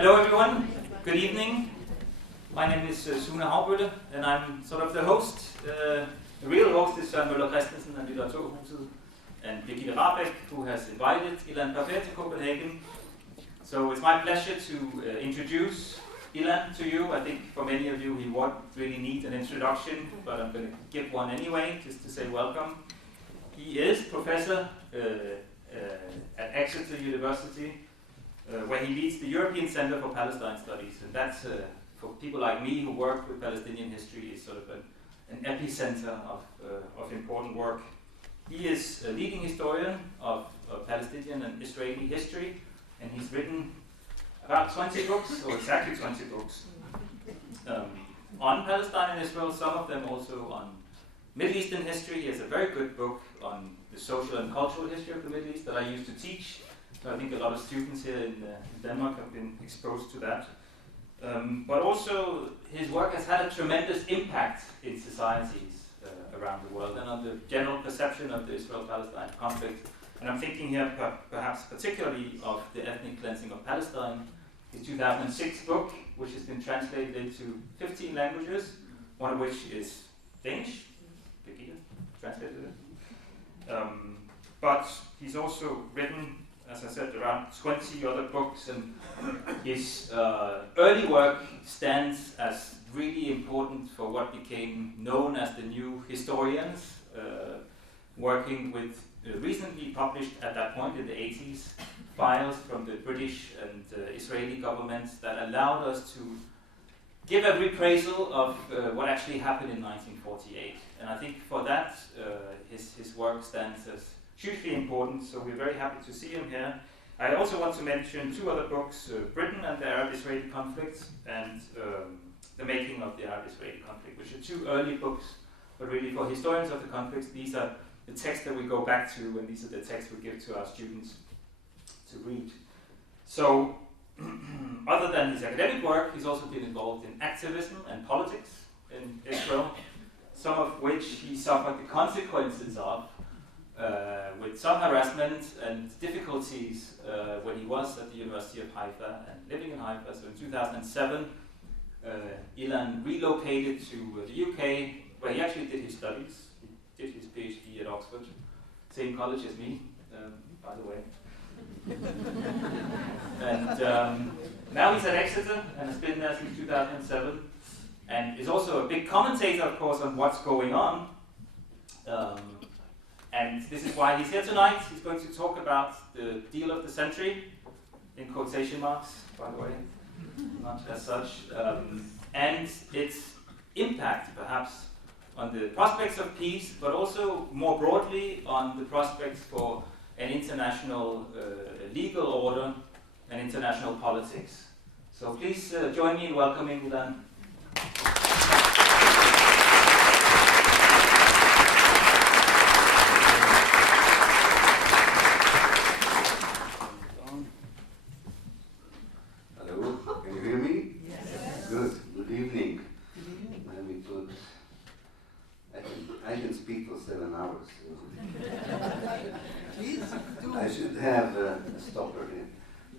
Hello everyone, good evening. My name is Sune Haugbølle, and I'm sort of the host. The real host is Søren Møller, Christensen and Litteraturhuset, and Birgitte Rahbek, who has invited Ilan Pappé to Copenhagen. So it's my pleasure to introduce Ilan to you. I think for many of you he won't really need an introduction, but I'm going to give one anyway, just to say welcome. He is professor at Exeter University, where he leads the European Center for Palestine Studies, and that's for people like me who work with Palestinian history is sort of an epicenter of important work. He is a leading historian of Palestinian and Israeli history, and he's written about 20 books, or exactly 20 books, on Palestine and Israel, some of them also on Middle Eastern history. He has a very good book on the social and cultural history of the Middle East that I used to teach. So I think a lot of students here in Denmark have been exposed to that. But also his work has had a tremendous impact in societies around the world and on the general perception of the Israel-Palestine conflict. And I'm thinking here perhaps particularly of The Ethnic Cleansing of Palestine, his 2006 book, which has been translated into 15 languages, one of which is Danish. Birgitte translated it. But he's also written, as I said, around 20 other books, and his early work stands as really important for what became known as the new historians, working with recently published at that point in the 80s files from the British and Israeli governments that allowed us to give a reprisal of what actually happened in 1948. And I think for that, his work stands as hugely important, so we're very happy to see him here. I also want to mention two other books, Britain and the Arab-Israeli Conflict, and The Making of the Arab-Israeli Conflict, which are two early books, but really for historians of the conflicts, these are the texts that we go back to, and these are the texts we give to our students to read. So, other than his academic work, he's also been involved in activism and politics in Israel, some of which he suffered the consequences of, with some harassment and difficulties when he was at the University of Haifa and living in Haifa. So in 2007, Ilan relocated to the UK, where he actually did his studies. He did his PhD at Oxford, same college as me, by the way. And now he's at Exeter and has been there since 2007, and is also a big commentator, of course, on what's going on. And this is why he's here tonight. He's going to talk about the deal of the century, in quotation marks, by the way, not as such, and its impact, perhaps, on the prospects of peace, but also more broadly on the prospects for an international legal order and international politics. So please join me in welcoming Ilan. I should have a stopper here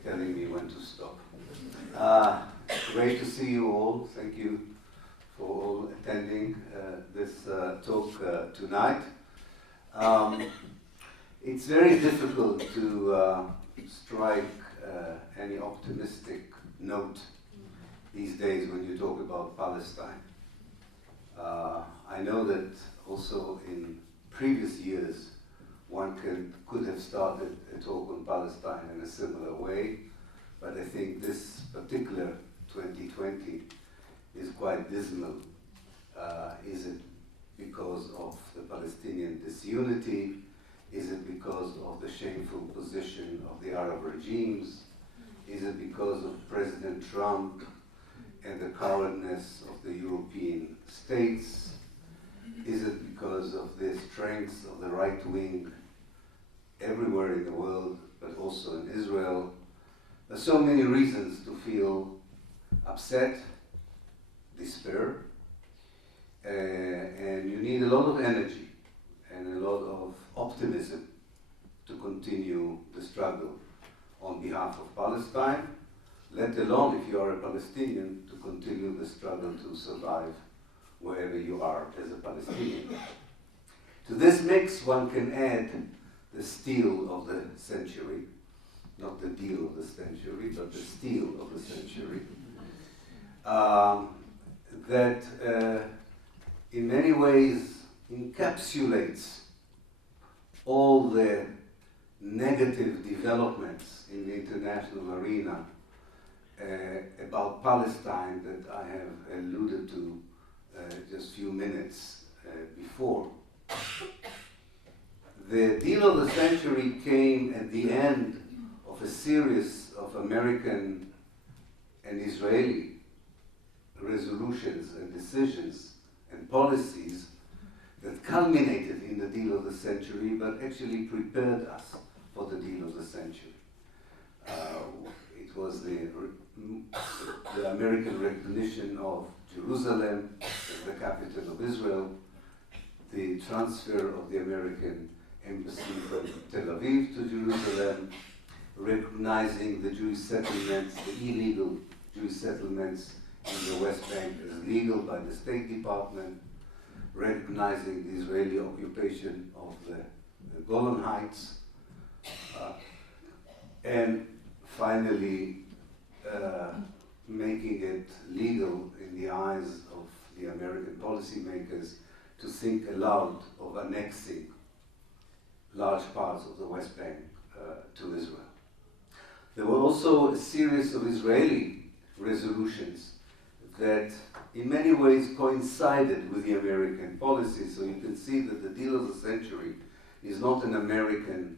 telling me when to stop. Great to see you all. Thank you for all attending this talk tonight. It's very difficult to strike any optimistic note these days when you talk about Palestine. I know that also in previous years one could have started a talk on Palestine in a similar way, but I think this particular 2020 is quite dismal. Is it because of the Palestinian disunity? Is it because of the shameful position of the Arab regimes? Is it because of President Trump and the cowardness of the European states? Is it because of the strength of the right wing everywhere in the world, but also in Israel? There's so many reasons to feel upset, despair, and you need a lot of energy and a lot of optimism to continue the struggle on behalf of Palestine, let alone if you are a Palestinian, to continue the struggle to survive wherever you are as a Palestinian. To this mix, one can add the steal of the century, not the deal of the century, but the steal of the century, that in many ways encapsulates all the negative developments in the international arena about Palestine that I have alluded to just a few minutes before. The deal of the century came at the end of a series of American and Israeli resolutions and decisions and policies that culminated in the deal of the century, but actually prepared us for the deal of the century. It was the American recognition of Jerusalem as the capital of Israel, the transfer of the American embassy from Tel Aviv to Jerusalem, recognizing the Jewish settlements, the illegal Jewish settlements in the West Bank as legal by the State Department, recognizing the Israeli occupation of the Golan Heights, and finally making it legal in the eyes of the American policymakers to think aloud of annexing large parts of the West Bank to Israel. There were also a series of Israeli resolutions that in many ways coincided with the American policy, so you can see that the deal of the century is not an American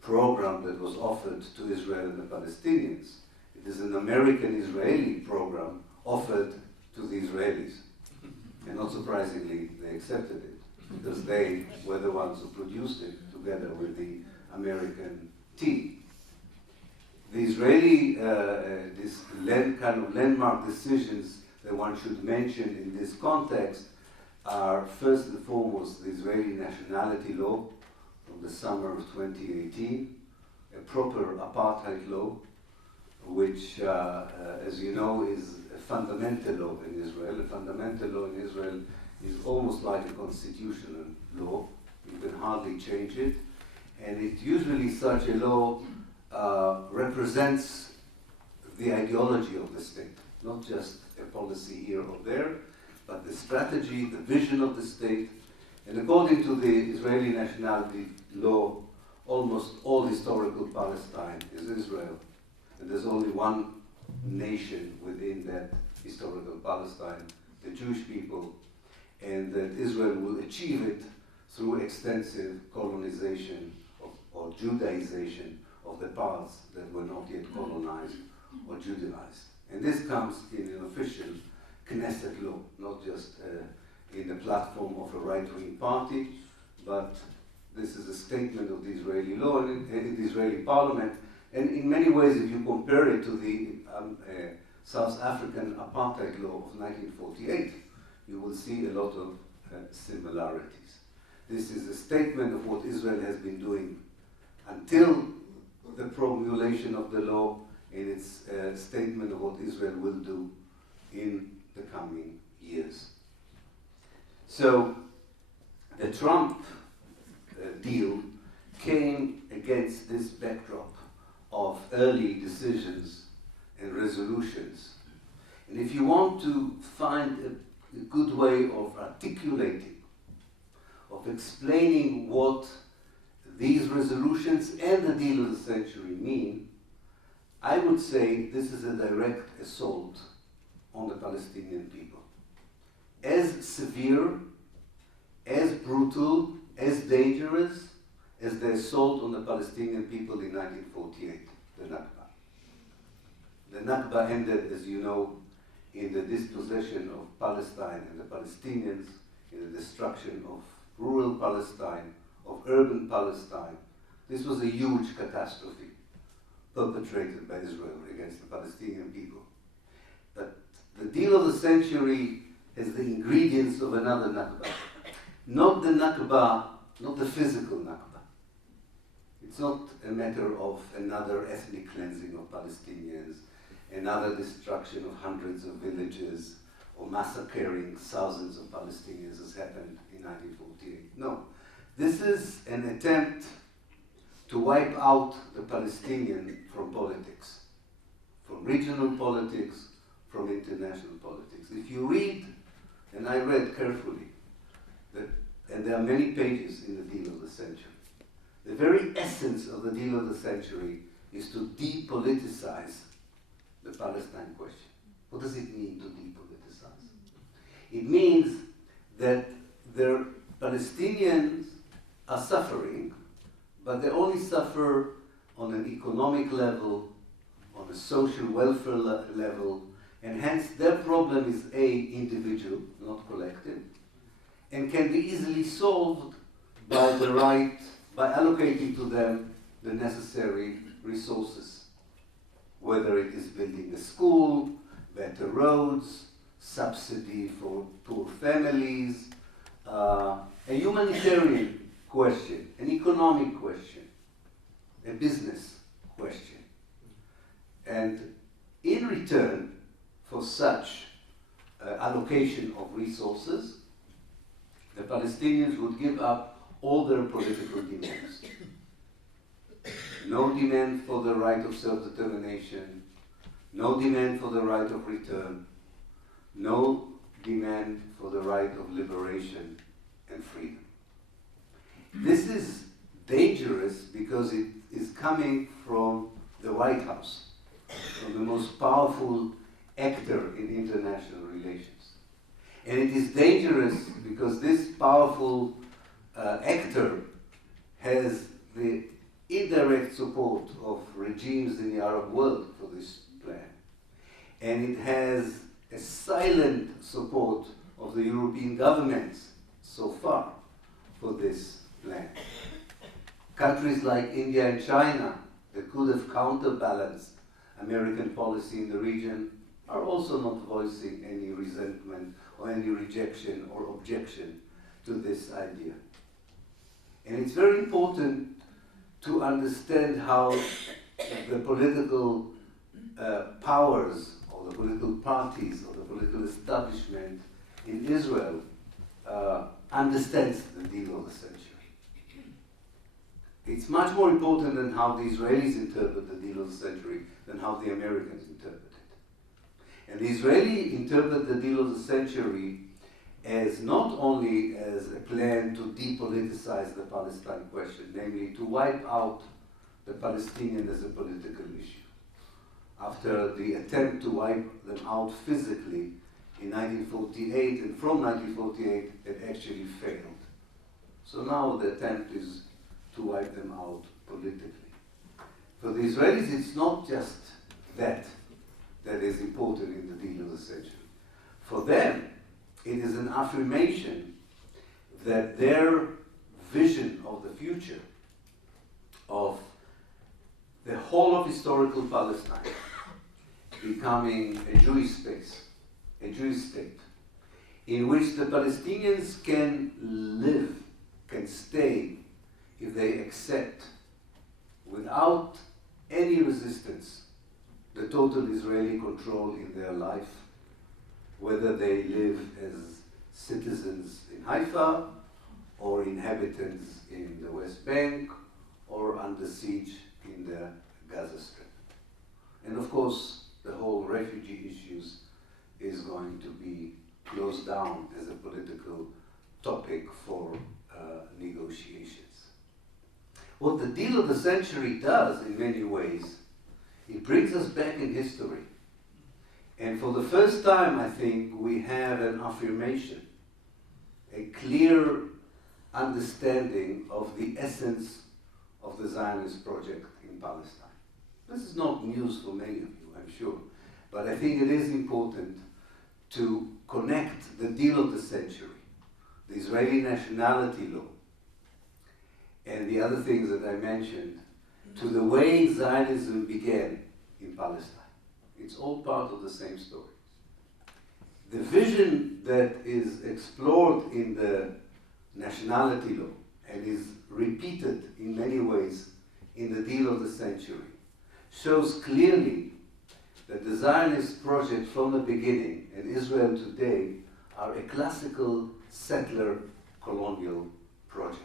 program that was offered to Israel and the Palestinians. It is an American-Israeli program offered to the Israelis. And not surprisingly, they accepted it, because they were the ones who produced it together with the American team. The Israeli, this kind of landmark decisions that one should mention in this context are first and foremost the Israeli nationality law from the summer of 2018, a proper apartheid law, which, as you know, is a fundamental law in Israel. A fundamental law in Israel is almost like a constitutional law. You can hardly change it. And it usually, such a law represents the ideology of the state, not just a policy here or there, but the strategy, the vision of the state. And according to the Israeli nationality law, almost all historical Palestine is Israel. And there's only one nation within that historical Palestine, the Jewish people, and that Israel will achieve it through extensive colonization or Judaization of the parts that were not yet colonized or Judaized. And this comes in an official Knesset law, not just in the platform of a right-wing party, but this is a statement of the Israeli law in the Israeli parliament. And in many ways, if you compare it to the South African apartheid law of 1948, you will see a lot of similarities. This is a statement of what Israel has been doing until the promulgation of the law, and it's a statement of what Israel will do in the coming years. So the Trump deal came against this backdrop of early decisions and resolutions. And if you want to find a good way of articulating, of explaining what these resolutions and the deal of the century mean, I would say this is a direct assault on the Palestinian people. As severe, as brutal, as dangerous as the assault on the Palestinian people in 1948, the Nakba. The Nakba ended, as you know, in the dispossession of Palestine and the Palestinians, in the destruction of rural Palestine, of urban Palestine. This was a huge catastrophe perpetrated by Israel against the Palestinian people. But the deal of the century has the ingredients of another Nakba. Not the Nakba, not the physical Nakba. It's not a matter of another ethnic cleansing of Palestinians, another destruction of hundreds of villages, or massacring thousands of Palestinians as happened in 1948. No, this is an attempt to wipe out the Palestinian from politics, from regional politics, from international politics. If you read, and I read carefully, and there are many pages in the Deal of the Century, the very essence of the Deal of the Century is to depoliticize the Palestine question. What does it mean to depoliticize? It means that the Palestinians are suffering, but they only suffer on an economic level, on a social welfare level, and hence their problem is individual, not collective, and can be easily solved by by allocating to them the necessary resources, whether it is building a school, better roads, subsidy for poor families, a humanitarian question, an economic question, a business question. And in return for such allocation of resources, the Palestinians would give up all their political demands. No demand for the right of self-determination, no demand for the right of return, no demand for the right of liberation and freedom. This is dangerous because it is coming from the White House, from the most powerful actor in international relations. And it is dangerous because this powerful actor has the indirect support of regimes in the Arab world for this plan. And it has a silent support of the European governments so far for this plan. Countries like India and China that could have counterbalanced American policy in the region are also not voicing any resentment or any rejection or objection to this idea. And it's very important to understand how the political powers or the political parties or the political establishment in Israel understands the Deal of the Century. It's much more important than how the Israelis interpret the Deal of the Century than how the Americans interpret it. And the Israelis interpret the Deal of the Century as not only as a plan to depoliticize the Palestine question, namely to wipe out the Palestinian as a political issue. After the attempt to wipe them out physically in 1948, and from 1948 it actually failed. So now the attempt is to wipe them out politically. For the Israelis, it's not just that is important in the Deal of the Century. For them, it is an affirmation that their vision of the future of the whole of historical Palestine becoming a Jewish space, a Jewish state, in which the Palestinians can live, can stay, if they accept, without any resistance, the total Israeli control in their life, whether they live as citizens in Haifa or inhabitants in the West Bank or under siege in the Gaza Strip. And of course, the whole refugee issues is going to be closed down as a political topic for negotiations. What the Deal of the Century does in many ways, it brings us back in history. And for the first time, I think, we have an affirmation, a clear understanding of the essence of the Zionist project in Palestine. This is not news for many of you, I'm sure, but I think it is important to connect the Deal of the Century, the Israeli nationality law, and the other things that I mentioned, to the way Zionism began in Palestine. It's all part of the same story. The vision that is explored in the nationality law and is repeated in many ways in the Deal of the Century shows clearly that the Zionist project from the beginning and Israel today are a classical settler colonial project.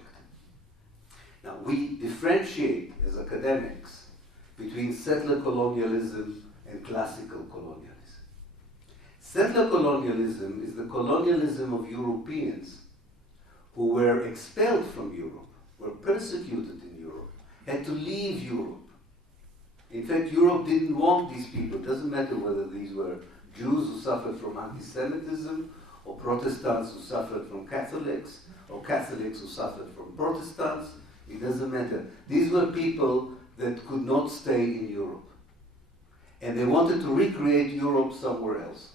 Now, we differentiate as academics between settler colonialism and classical colonialism. Settler colonialism is the colonialism of Europeans who were expelled from Europe, were persecuted in Europe, had to leave Europe. In fact, Europe didn't want these people. It doesn't matter whether these were Jews who suffered from anti-Semitism, or Protestants who suffered from Catholics, or Catholics who suffered from Protestants. It doesn't matter. These were people that could not stay in Europe. And they wanted to recreate Europe somewhere else.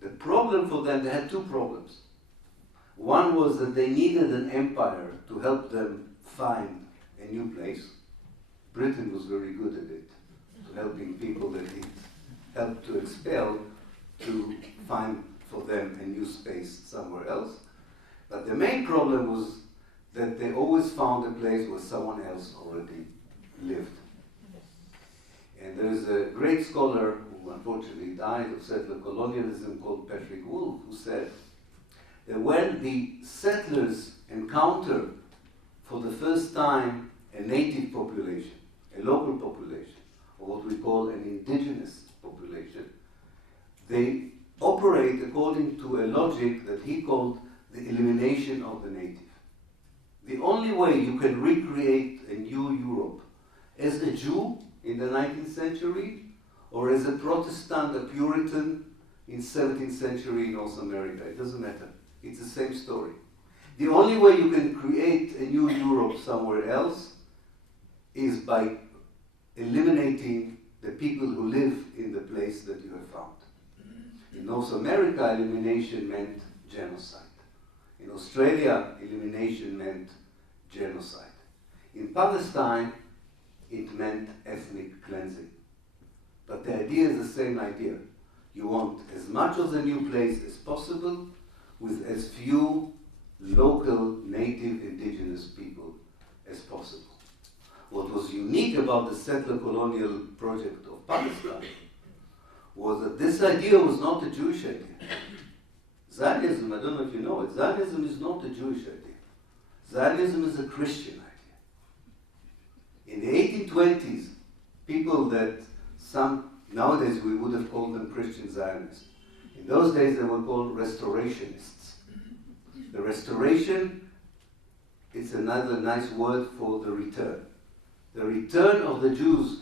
The problem for them, they had two problems. One was that they needed an empire to help them find a new place. Britain was very good at it, to helping people that it helped to expel to find for them a new space somewhere else. But the main problem was that they always found a place where someone else already lived. And there is a great scholar who unfortunately died of settler colonialism called Patrick Wolfe, who said that when the settlers encounter for the first time a native population, a local population, or what we call an indigenous population, they operate according to a logic that he called the elimination of the native. The only way you can recreate a new Europe as a Jew in the 19th century, or as a Protestant, a Puritan in 17th century North America, it doesn't matter. It's the same story. The only way you can create a new Europe somewhere else is by eliminating the people who live in the place that you have found. In North America, elimination meant genocide. In Australia, elimination meant genocide. In Palestine, it meant ethnic cleansing. But the idea is the same idea. You want as much of the new place as possible with as few local, native, indigenous people as possible. What was unique about the settler colonial project of Palestine was that this idea was not a Jewish idea. Zionism, I don't know if you know it, Zionism is not a Jewish idea. Zionism is a Christian idea. In the 1820s, people that nowadays we would have called them Christian Zionists. In those days they were called restorationists. The restoration is another nice word for the return. The return of the Jews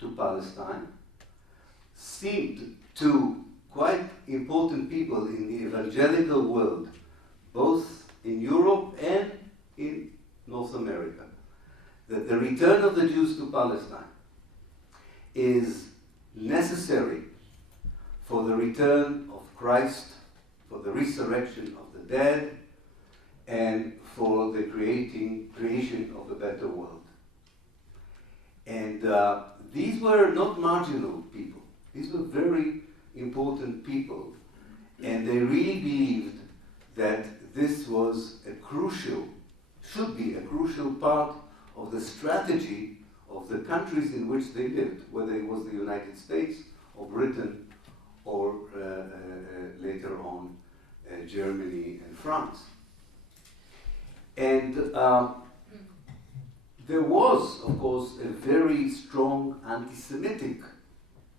to Palestine seemed to quite important people in the evangelical world, both in Europe and in North America, that the return of the Jews to Palestine is necessary for the return of Christ, for the resurrection of the dead, and for the creation of a better world. And these were not marginal people. These were very important people. And they really believed that this was should be a crucial part of the strategy of the countries in which they lived, whether it was the United States or Britain or later on Germany and France. And there was, of course, a very strong anti-Semitic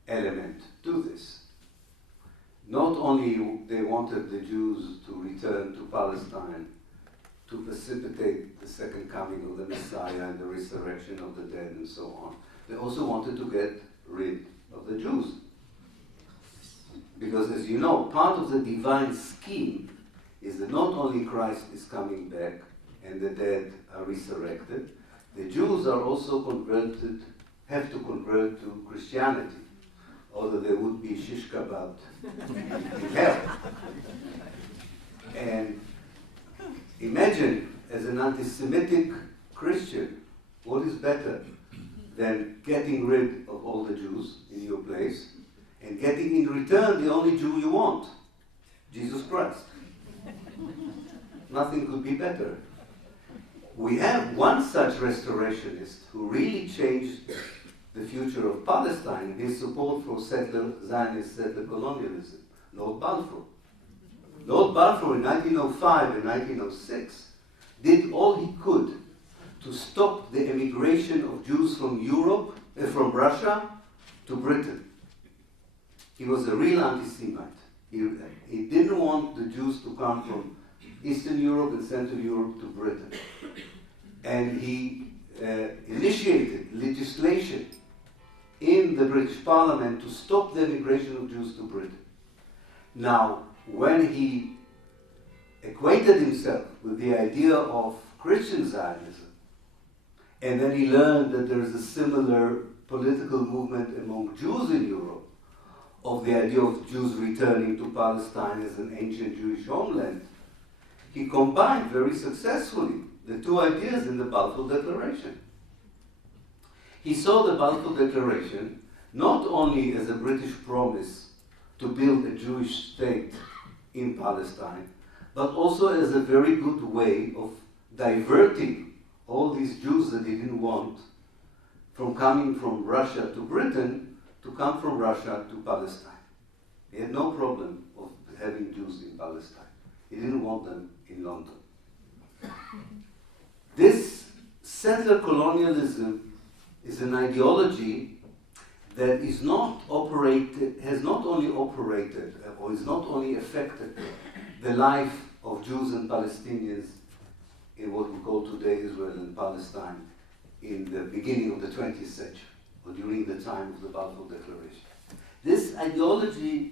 element to this. Not only they wanted the Jews to return to Palestine to precipitate the second coming of the Messiah and the resurrection of the dead and so on, they also wanted to get rid of the Jews. Because as you know, part of the divine scheme is that not only Christ is coming back and the dead are resurrected, the Jews are also have to convert to Christianity, although there would be shish kebab in hell. And imagine, as an anti-Semitic Christian, what is better than getting rid of all the Jews in your place and getting in return the only Jew you want, Jesus Christ? Nothing could be better. We have one such restorationist who really changed the future of Palestine, his support for Zionist settler colonialism, Lord Balfour. Lord Balfour in 1905 and 1906 did all he could to stop the emigration of Jews from from Russia to Britain. He was a real anti-Semite. He didn't want the Jews to come from Eastern Europe and Central Europe to Britain. And he initiated legislation in the British Parliament to stop the immigration of Jews to Britain. Now, when he acquainted himself with the idea of Christian Zionism, and then he learned that there is a similar political movement among Jews in Europe, of the idea of Jews returning to Palestine as an ancient Jewish homeland, he combined very successfully the two ideas in the Balfour Declaration. He saw the Balfour Declaration not only as a British promise to build a Jewish state in Palestine, but also as a very good way of diverting all these Jews that he didn't want from coming from Russia to Britain to come from Russia to Palestine. He had no problem of having Jews in Palestine. He didn't want them in London. This settler colonialism is an ideology that has not only operated or is not only affected the life of Jews and Palestinians in what we call today Israel and Palestine in the beginning of the 20th century, or during the time of the Balfour Declaration. This ideology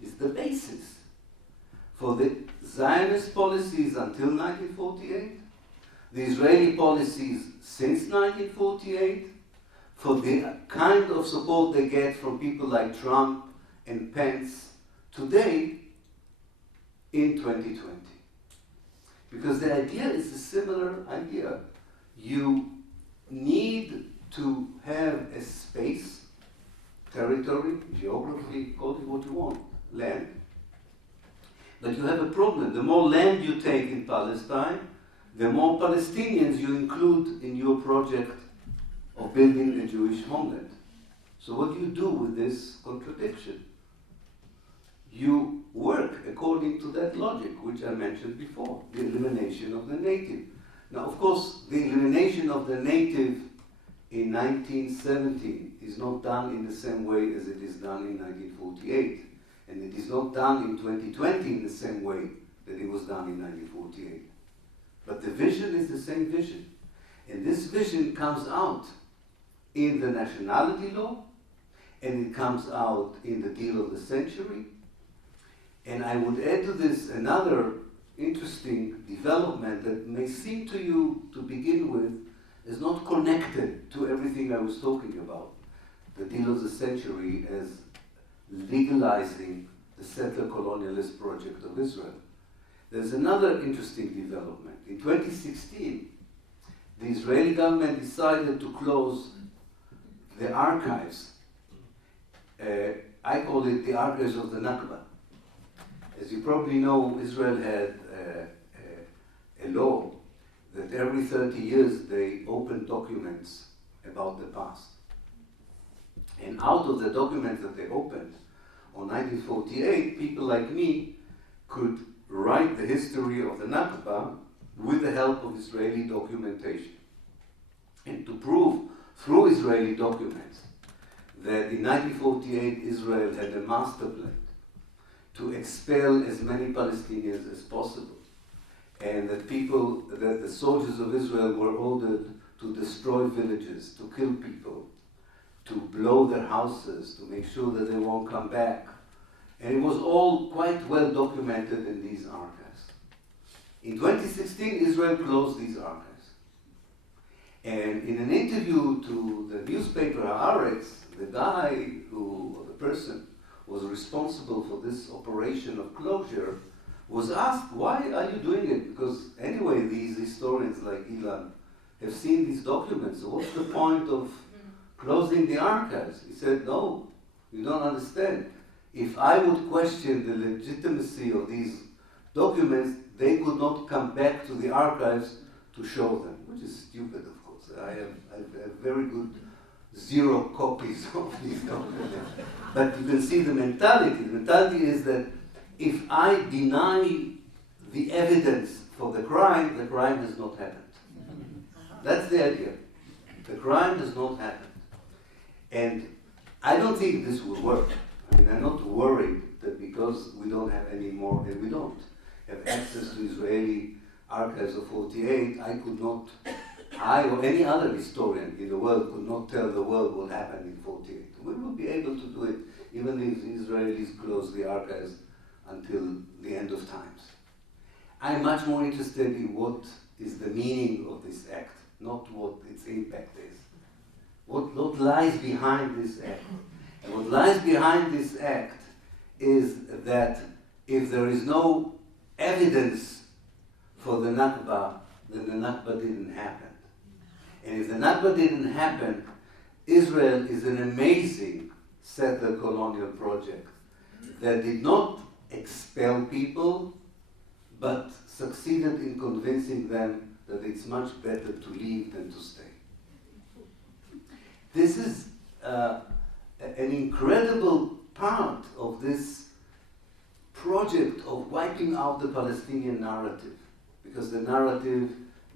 is the basis for the Zionist policies until 1948, the Israeli policies since 1948, for the kind of support they get from people like Trump and Pence today in 2020. Because the idea is a similar idea. You need to have a space, territory, geography, call it what you want, land. But you have a problem. The more land you take in Palestine, the more Palestinians you include in your project of building a Jewish homeland. So what do you do with this contradiction? You work according to that logic, which I mentioned before, the elimination of the native. Now, of course, the elimination of the native in 1917 is not done in the same way as it is done in 1948. And it is not done in 2020 in the same way that it was done in 1948. But the vision is the same vision. And this vision comes out in the nationality law, and it comes out in the deal of the century. And I would add to this another interesting development that may seem to you, to begin with, is not connected to everything I was talking about. The deal of the century as legalizing the settler colonialist project of Israel. There's another interesting development. In 2016, the Israeli government decided to close the archives. I call it the archives of the Nakba. As you probably know, Israel had a law that every 30 years they open documents about the past. And out of the documents that they opened on 1948, people like me could write the history of the Nakba with the help of Israeli documentation. And to prove through Israeli documents that in 1948 Israel had a master plan to expel as many Palestinians as possible, and that the soldiers of Israel were ordered to destroy villages, to kill people, to blow their houses, to make sure that they won't come back. And it was all quite well documented in these archives. In 2016, Israel closed these archives. And in an interview to the newspaper Haaretz, the person who was responsible for this operation of closure was asked, why are you doing it? Because anyway, these historians like Ilan have seen these documents, so what's the point of closing the archives? He said, no, you don't understand. If I would question the legitimacy of these documents, they could not come back to the archives to show them, which is stupid, of course. I have very good 0 copies of these documents. But you can see the mentality. The mentality is that if I deny the evidence for the crime has not happened. That's the idea. The crime has not happened. And I don't think this will work. I mean, I'm not worried that because we don't have any more, and we don't have access to Israeli archives of 48, I or any other historian in the world could not tell the world what happened in 48. We will be able to do it even if the Israelis close the archives until the end of times. I'm much more interested in what is the meaning of this act, not what its impact is. What lies behind this act? And what lies behind this act is that if there is no evidence for the Nakba, then the Nakba didn't happen. And if the Nakba didn't happen, Israel is an amazing settler colonial project that did not expel people, but succeeded in convincing them that it's much better to leave than to stay. This is an incredible part of this project of wiping out the Palestinian narrative, because the narrative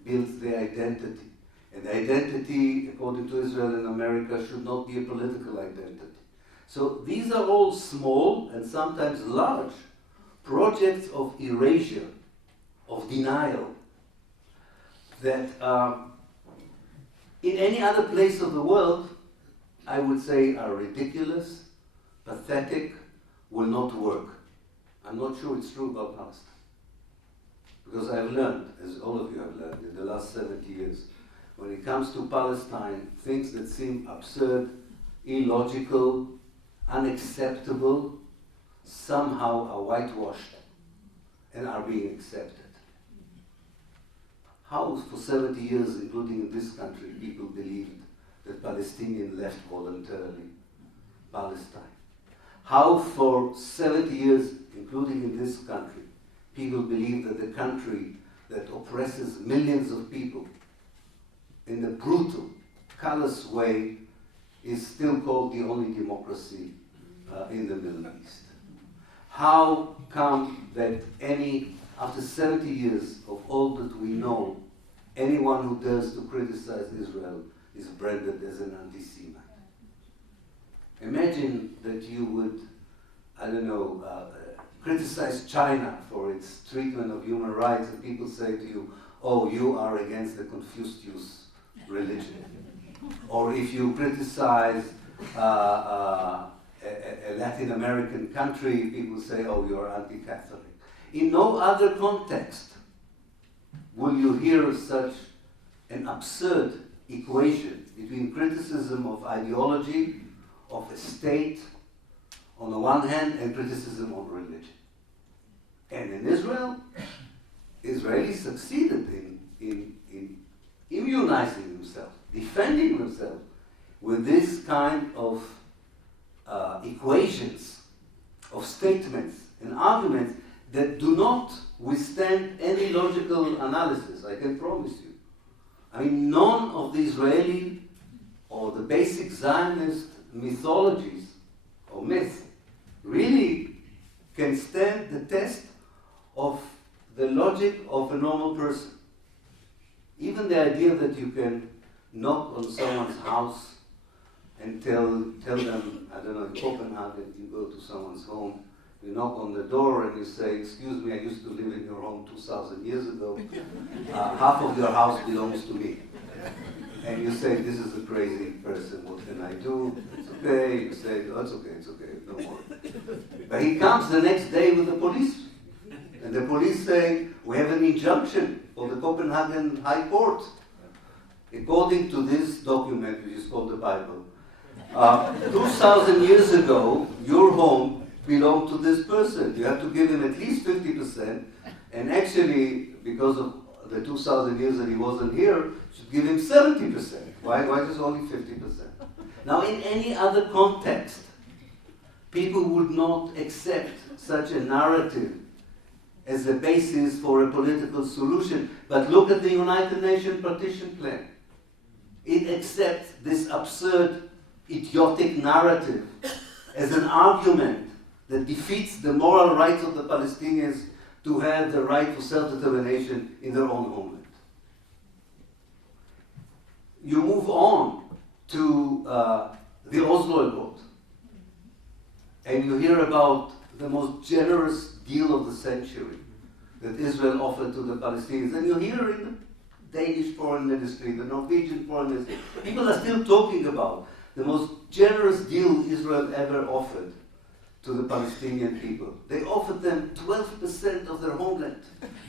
builds the identity. And the identity, according to Israel and America, should not be a political identity. So these are all small and sometimes large projects of erasure, of denial, that in any other place of the world, I would say are ridiculous, pathetic, will not work. I'm not sure it's true about Palestine. Because I've learned, as all of you have learned in the last 70 years, when it comes to Palestine, things that seem absurd, illogical, unacceptable, somehow are whitewashed and are being accepted. How for 70 years, including in this country, people believed that Palestinians left voluntarily Palestine? How for 70 years, including in this country, people believe that the country that oppresses millions of people in a brutal, callous way is still called the only democracy in the Middle East? How come that after 70 years of all that we know, anyone who dares to criticize Israel is branded as an anti-Semite? Imagine that you would, criticize China for its treatment of human rights, and people say to you, oh, you are against the Confucius religion. Or if you criticize a Latin American country, people say, oh, you're anti-Catholic. In no other context will you hear such an absurd equation between criticism of ideology, of a state, on the one hand, and criticism of religion. And in Israel, Israelis succeeded in immunizing themselves, defending themselves with this kind of equations, of statements and arguments that do not withstand any logical analysis, I can promise you. I mean, none of the Israeli or the basic Zionist mythologies or myths really can stand the test of the logic of a normal person. Even the idea that you can knock on someone's house and tell them, I don't know, in Copenhagen, you go to someone's home, you knock on the door and you say, excuse me, I used to live in your home 2,000 years ago. Half of your house belongs to me. And you say, this is a crazy person, what can I do? It's okay. You say, oh, it's okay, don't worry. But he comes the next day with the police. And the police say, we have an injunction for the Copenhagen High Court. According to this document, which is called the Bible, 2,000 years ago, your home belonged to this person. You have to give him at least 50%. And actually, because of the 2,000 years that he wasn't here, you should give him 70%. Why just only 50%? Now, in any other context, people would not accept such a narrative as a basis for a political solution. But look at the United Nations partition plan. It accepts this absurd idiotic narrative as an argument that defeats the moral rights of the Palestinians to have the right for self-determination in their own homeland. You move on to the Oslo Accord, and you hear about the most generous deal of the century that Israel offered to the Palestinians. And you hear in the Danish foreign ministry, the Norwegian foreign ministry, people are still talking about the most generous deal Israel ever offered to the Palestinian people. They offered them 12% of their homeland,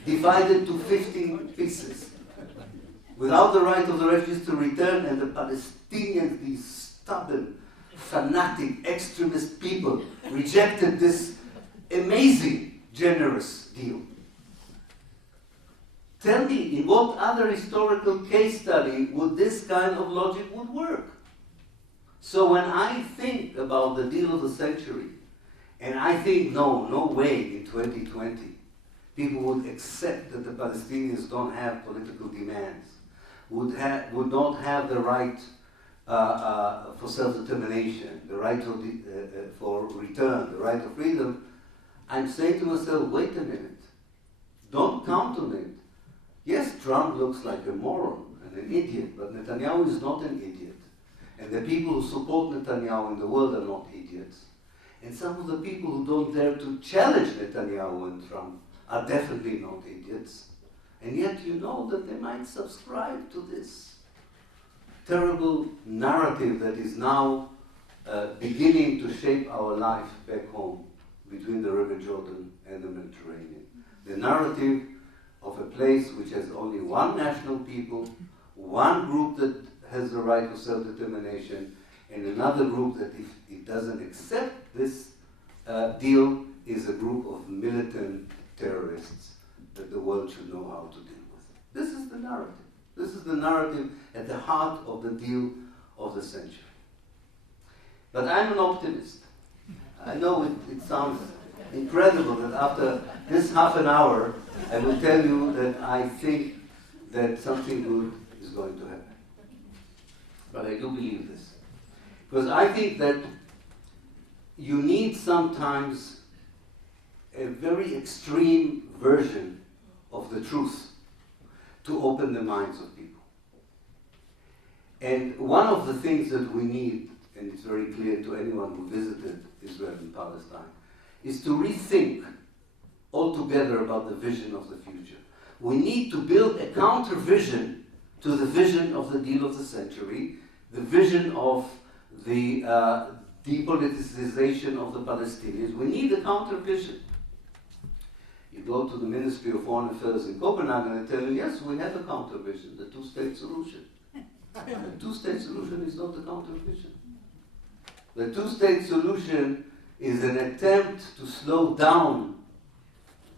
divided to 15 pieces, without the right of the refugees to return, and the Palestinians, these stubborn, fanatic, extremist people, rejected this amazing, generous deal. Tell me, in what other historical case study would this kind of logic would work? So when I think about the deal of the century, and I think, no way in 2020 people would accept that the Palestinians don't have political demands, would not have the right for self-determination, the right for return, the right of freedom, I'm saying to myself, wait a minute, don't count on it. Yes, Trump looks like a moron and an idiot, but Netanyahu is not an idiot. And the people who support Netanyahu in the world are not idiots. And some of the people who don't dare to challenge Netanyahu and Trump are definitely not idiots. And yet you know that they might subscribe to this terrible narrative that is now beginning to shape our life back home between the River Jordan and the Mediterranean. The narrative of a place which has only one national people, one group that has the right of self-determination, and another group that, if it doesn't accept this deal, is a group of militant terrorists that the world should know how to deal with. This is the narrative. This is the narrative at the heart of the deal of the century. But I'm an optimist. I know it sounds incredible that after this half an hour, I will tell you that I think that something good is going to happen. But I do believe this. Because I think that you need sometimes a very extreme version of the truth to open the minds of people. And one of the things that we need, and it's very clear to anyone who visited Israel and Palestine, is to rethink altogether about the vision of the future. We need to build a counter vision to the vision of the deal of the century, the vision of the depoliticization of the Palestinians. We need a counter vision. You go to the Ministry of Foreign Affairs in Copenhagen and they tell you, yes, we have a counter vision, the two-state solution. The two-state solution is not a counter vision. The two-state solution is an attempt to slow down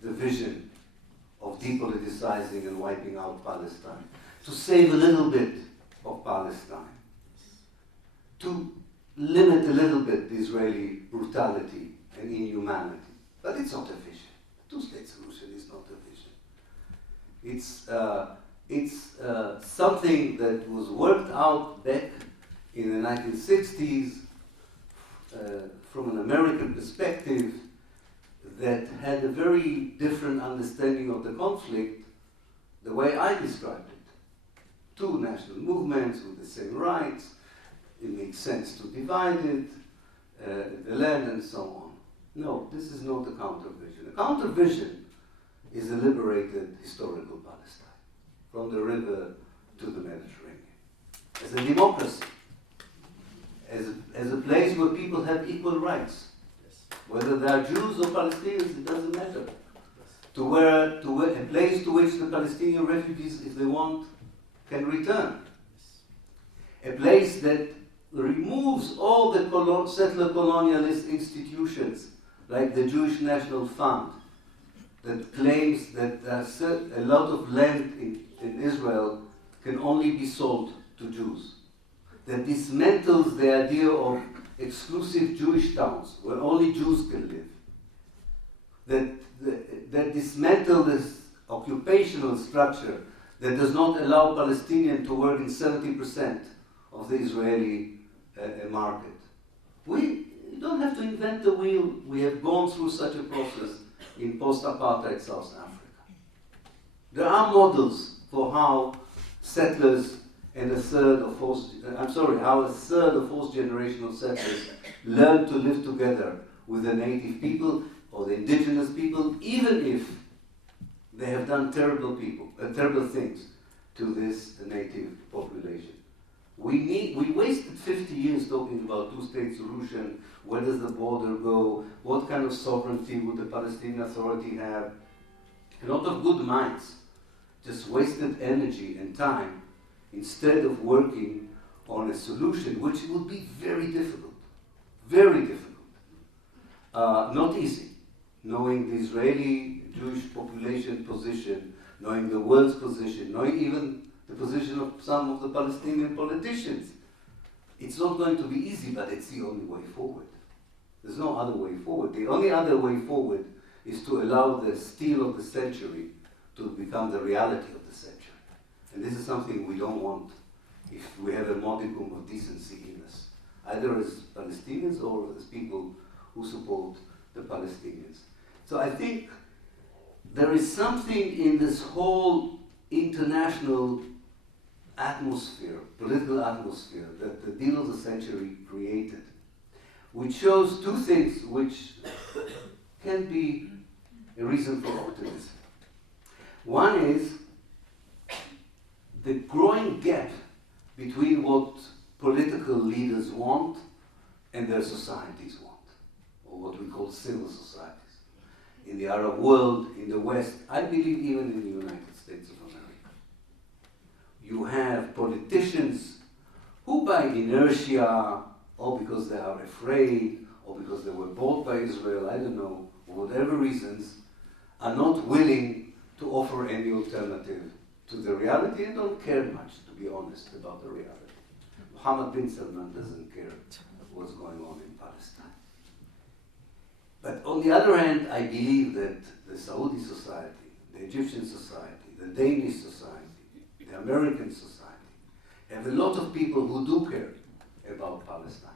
the vision of depoliticizing and wiping out Palestine, to save a little bit of Palestine, to limit a little bit the Israeli brutality and inhumanity. But it's not a vision. The two-state solution is not a vision. It's something that was worked out back in the 1960s from an American perspective that had a very different understanding of the conflict the way I described it. Two national movements with the same rights. It makes sense to divide it, the land and so on. No, this is not a counter-vision. A counter-vision is a liberated historical Palestine, from the river to the Mediterranean, as a democracy, as a place where people have equal rights. Whether they are Jews or Palestinians, it doesn't matter. To a place to which the Palestinian refugees, if they want, can return. A place that removes all the settler colonialist institutions, like the Jewish National Fund, that claims that a lot of land in Israel can only be sold to Jews. That dismantles the idea of exclusive Jewish towns where only Jews can live. That dismantle this occupational structure that does not allow Palestinians to work in 70% of the Israeli a market. We don't have to invent the wheel. We have gone through such a process in post-apartheid South Africa. There are models for how settlers and how a third or fourth generation of settlers learn to live together with the native people or the indigenous people, even if they have done terrible things to this native population. We wasted 50 years talking about two-state solution. Where does the border go? What kind of sovereignty would the Palestinian Authority have? A lot of good minds just wasted energy and time instead of working on a solution which would be very difficult. Very difficult. Not easy. Knowing the Israeli Jewish population position, knowing the world's position, knowing even the position of some of the Palestinian politicians. It's not going to be easy, but it's the only way forward. There's no other way forward. The only other way forward is to allow the steel of the century to become the reality of the century. And this is something we don't want if we have a modicum of decency in us, either as Palestinians or as people who support the Palestinians. So I think there is something in this whole international atmosphere, political atmosphere, that the deal of the century created, which shows two things which can be a reason for optimism. One is the growing gap between what political leaders want and their societies want, or what we call civil societies. In the Arab world, in the West, I believe even in the United States of America, you have politicians who by inertia, or because they are afraid, or because they were bought by Israel, I don't know, for whatever reasons, are not willing to offer any alternative to the reality and don't care much, to be honest, about the reality. Mohammed bin Salman doesn't care what's going on in Palestine. But on the other hand, I believe that the Saudi society, the Egyptian society, the Danish society, the American society, have a lot of people who do care about Palestine.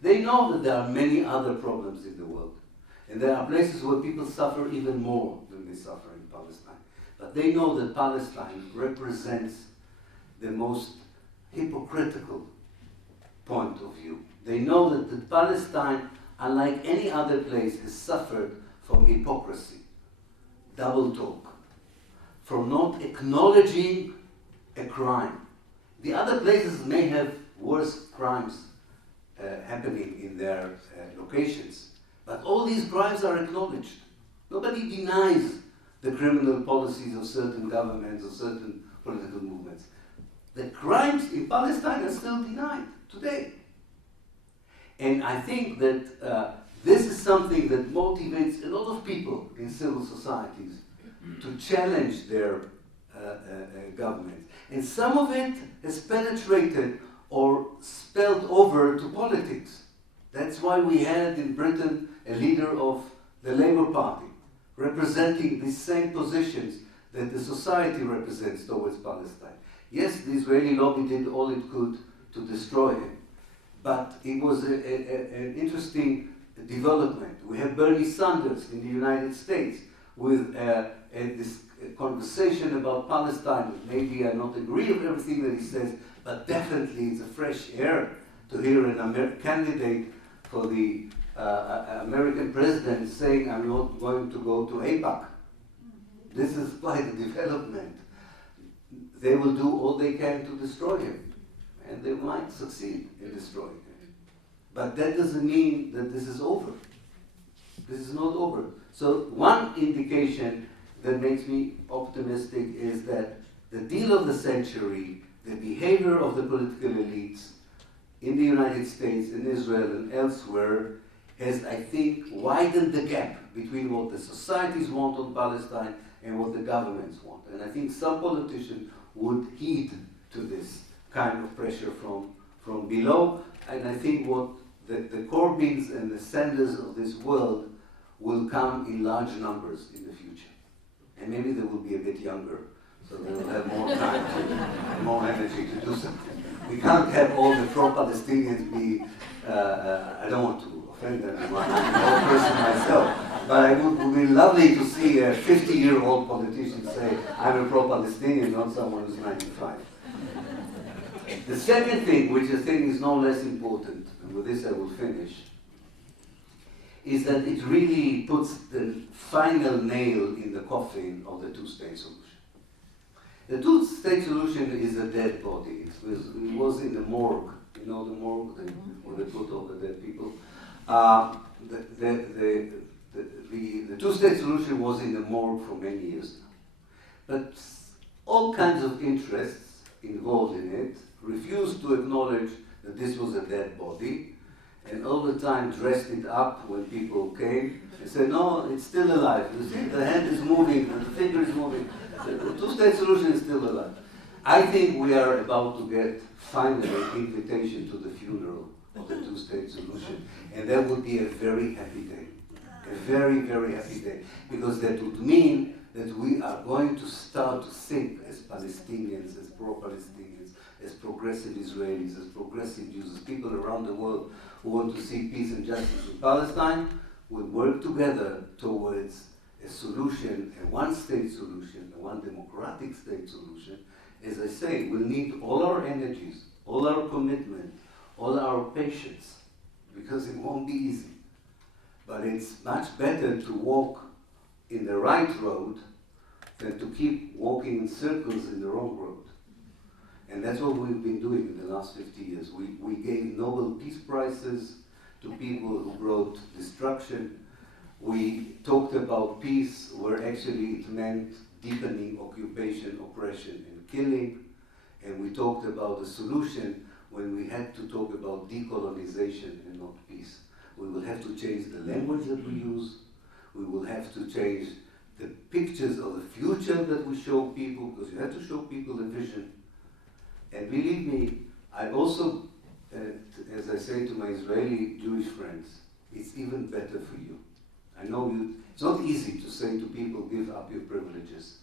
They know that there are many other problems in the world. And there are places where people suffer even more than they suffer in Palestine. But they know that Palestine represents the most hypocritical point of view. They know that Palestine, unlike any other place, has suffered from hypocrisy, double talk, from not acknowledging a crime. The other places may have worse crimes happening in their locations, but all these crimes are acknowledged. Nobody denies the criminal policies of certain governments or certain political movements. The crimes in Palestine are still denied today. And I think that this is something that motivates a lot of people in civil societies to challenge their governments. And some of it has penetrated or spilled over to politics. That's why we had in Britain a leader of the Labour Party representing these same positions that the society represents towards Palestine. Yes, the Israeli lobby did all it could to destroy him, but it was an interesting development. We have Bernie Sanders in the United States with this conversation about Palestine. Maybe I not agree with everything that he says, but definitely it's a fresh air to hear an candidate for the American president saying, I'm not going to go to AIPAC. This is quite a development. They will do all they can to destroy him, and they might succeed in destroying him. But that doesn't mean that this is over. This is not over. So one indication that makes me optimistic is that the deal of the century, the behavior of the political elites in the United States, in Israel, and elsewhere, has, I think, widened the gap between what the societies want on Palestine and what the governments want. And I think some politicians would heed to this kind of pressure from below. And I think what the Corbyns and the Sanders of this world will come in large numbers in the future. And maybe they will be a bit younger, so they will have more time and more energy to do something. We can't have all the pro-Palestinians be, I don't want to offend anyone, I'm an old person myself, but it would be lovely to see a 50-year-old politician say, I'm a pro-Palestinian, not someone who's 95. The second thing, which I think is no less important, and with this I will finish, is that it really puts the final nail in the coffin of the two-state solution. The two-state solution is a dead body. It was in the morgue. You know the morgue, where they put all the dead people. The two-state solution was in the morgue for many years now. But all kinds of interests involved in it refused to acknowledge that this was a dead body, and all the time dressed it up when people came and said, no, it's still alive. You see, the hand is moving, and the finger is moving. The two-state solution is still alive. I think we are about to get finally an invitation to the funeral of the two-state solution, and that would be a very happy day. A very, very happy day, because that would mean that we are going to start to think as Palestinians, as pro-Palestinians, as progressive Israelis, as progressive Jews, as people around the world who want to see peace and justice in Palestine, will work together towards a solution, a one-state solution, a one democratic state solution. As I say, we'll need all our energies, all our commitment, all our patience, because it won't be easy. But it's much better to walk in the right road than to keep walking in circles in the wrong road. And that's what we've been doing in the last 50 years. We gave Nobel Peace Prizes to people who brought destruction. We talked about peace where actually it meant deepening occupation, oppression, and killing. And we talked about the solution when we had to talk about decolonization and not peace. We will have to change the language that we use. We will have to change the pictures of the future that we show people, because you have to show people a vision. And believe me, I also, as I say to my Israeli Jewish friends, it's even better for you. I know it's not easy to say to people, give up your privileges.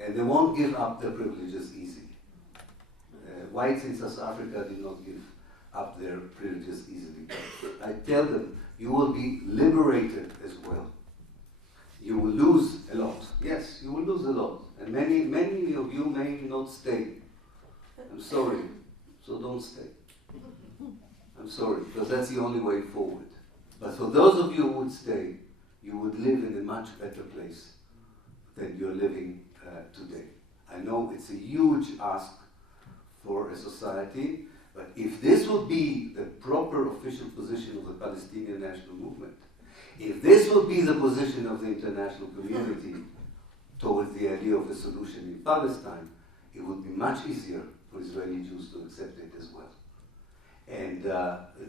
And they won't give up their privileges easy. Whites in South Africa did not give up their privileges easily. I tell them, you will be liberated as well. You will lose a lot. Yes, you will lose a lot. And many of you may not stay. I'm sorry, so don't stay. I'm sorry, because that's the only way forward. But for those of you who would stay, you would live in a much better place than you're living today. I know it's a huge ask for a society, but if this would be the proper official position of the Palestinian national movement, if this would be the position of the international community towards the idea of a solution in Palestine, it would be much easier for Israeli Jews to accept it as well. And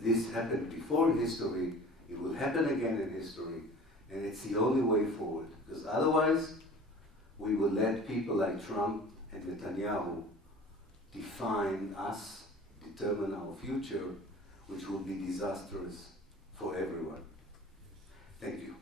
this happened before in history, it will happen again in history, and it's the only way forward. Because otherwise, we will let people like Trump and Netanyahu define us, determine our future, which will be disastrous for everyone. Thank you.